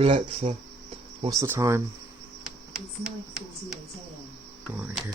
Alexa, what's the time? It's 9:48 a.m. Oh, okay.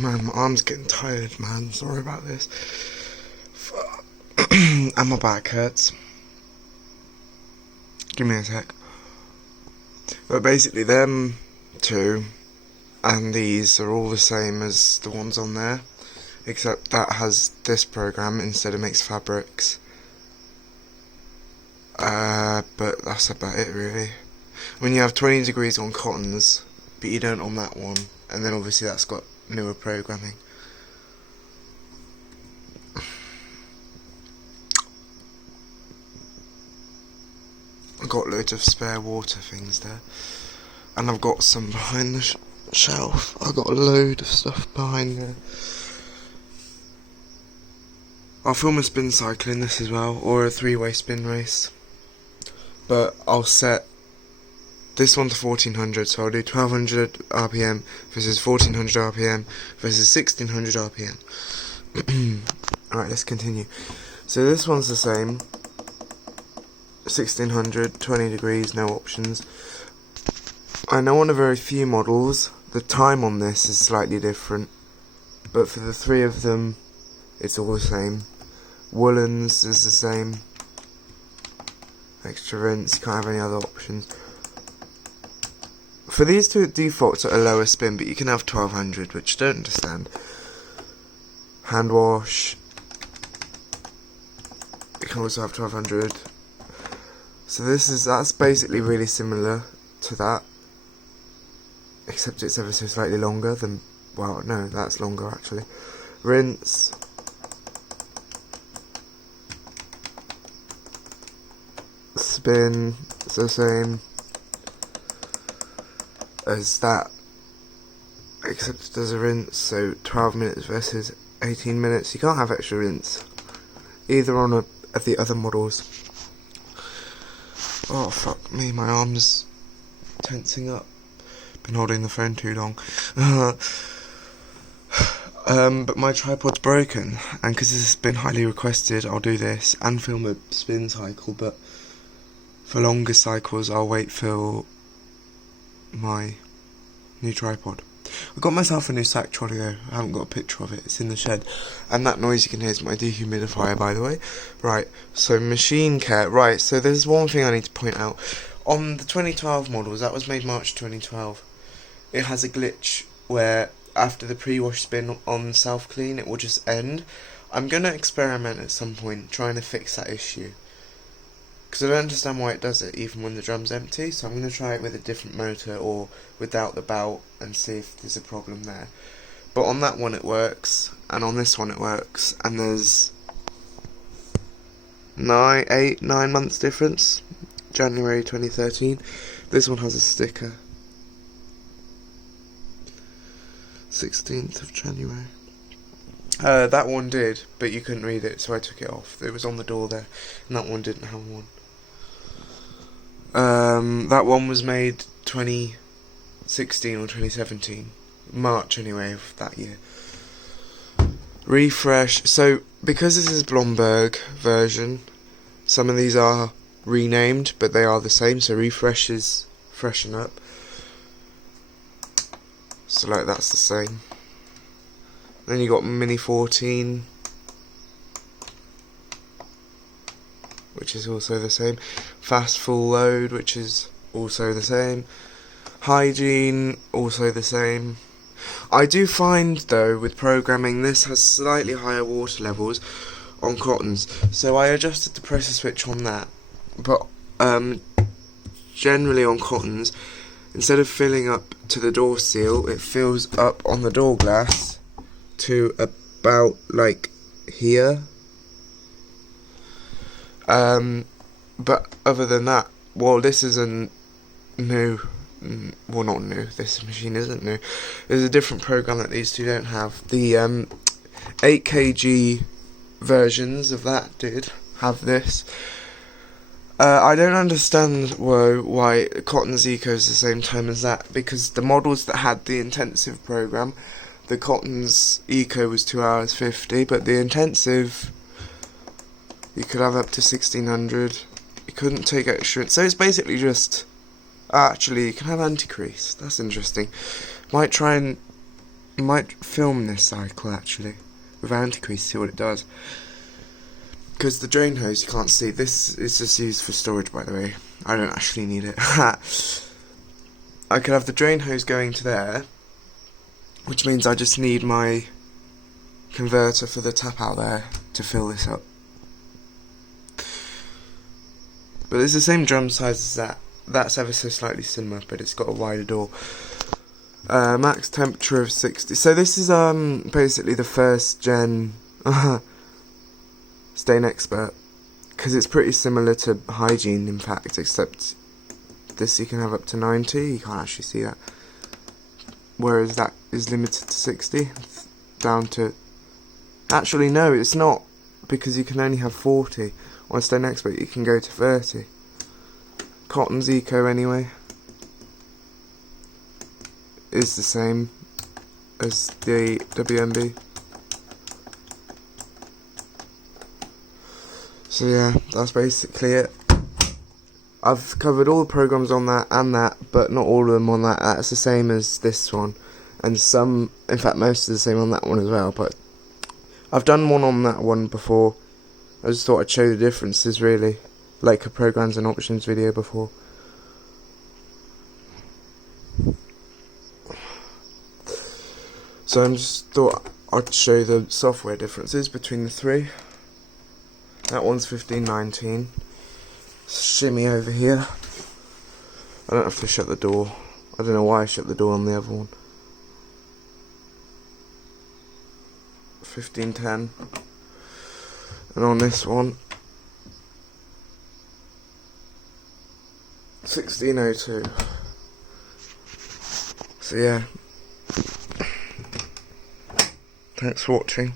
Man, my arm's getting tired, man. Sorry about this. And my back hurts. Give me a sec. But basically, them two and these are all the same as the ones on there, except that has this program instead of Mixed Fabrics. But that's about it, really. When you have 20 degrees on cottons, but you don't on that one, and then obviously that's got newer programming. I've got loads of spare water things there, and I've got some behind the shelf. I've got a load of stuff behind there. I'll film a spin cycle in this as well, or a 3-way spin race, but I'll set this one to 1400, so I'll do 1200 RPM versus 1400 RPM versus 1600 RPM. Alright, let's continue. So this one's the same, 1600, 20 degrees, no options. I know on a very few models, the time on this is slightly different, but for the three of them, it's all the same. Woolens is the same. Extra rinse, you can't have any other options. For these two, it defaults at a lower spin, but you can have 1200, which I don't understand. Hand wash. You can also have 1200. So that's basically really similar to that, except it's ever so slightly longer than, well, no, that's longer actually. Rinse. Spin, it's the same as that, except it does a rinse, so 12 minutes versus 18 minutes. You can't have extra rinse, either on of the other models. Oh fuck me, my arm's tensing up. Been holding the phone too long. But my tripod's broken, and because this has been highly requested, I'll do this and film a spin cycle, but for longer cycles I'll wait for my new tripod. I got myself a new sack trolley though. I haven't got a picture of it, it's in the shed. And that noise you can hear is my dehumidifier, by the way. Right, so machine care. Right, so there's one thing I need to point out. On the 2012 models, that was made March 2012, it has a glitch where after the pre-wash spin on self-clean it will just end. I'm going to experiment at some point trying to fix that issue, because I don't understand why it does it even when the drum's empty, so I'm going to try it with a different motor or without the belt and see if there's a problem there. But on that one it works, and on this one it works, and there's 9 months difference. January 2013. This one has a sticker. 16th of January. That one did, but you couldn't read it, so I took it off. It was on the door there, and that one didn't have one. That one was made 2016 or 2017. March, anyway, of that year. Refresh. So, because this is Blomberg version, some of these are renamed, but they are the same, so refresh is freshen up. So, like, that's the same. Then you got Mini 14, which is also the same. Fast full load, which is also the same. Hygiene, also the same. I do find, though, with programming, this has slightly higher water levels on cottons, so I adjusted the pressure switch on that. But generally on cottons, instead of filling up to the door seal, it fills up on the door glass to about like here. But other than that, well, this isn't new. Well, not new. This machine isn't new. There's a different program that these two don't have. The 8kg versions of that did have this. I don't understand why Cotton's Eco is the same time as that, because the models that had the intensive program, the Cotton's Eco was 2 hours 50, but the intensive, you could have up to 1600. You couldn't take extra, so it's basically just, actually you can have anti-crease. That's interesting. Might film this cycle actually with anti-crease, see what it does. Because the drain hose, you can't see. This is just used for storage, by the way. I don't actually need it. I could have the drain hose going to there, which means I just need my converter for the tap out there to fill this up. But it's the same drum size as that. That's ever so slightly slimmer, but it's got a wider door. Max temperature of 60. So this is basically the first gen Stain Expert, because it's pretty similar to Hygiene, in fact, except this you can have up to 90. You can't actually see that, whereas that is limited to 60, down to, actually no, it's not, because you can only have 40. On Stain Expert you can go to 30. Cotton's Eco anyway is the same as the WMB. So yeah, that's basically it. I've covered all the programs on that and that, but not all of them on that. That's the same as this one, and some, in fact most are the same on that one as well, but I've done one on that one before. I just thought I'd show the differences really, like a programs and options video before. So I just thought I'd show the software differences between the three. That one's 1519. Shimmy over here. I don't have to shut the door. I don't know why I shut the door on the other one. 1510. And on this one, 1602. So yeah. Thanks for watching.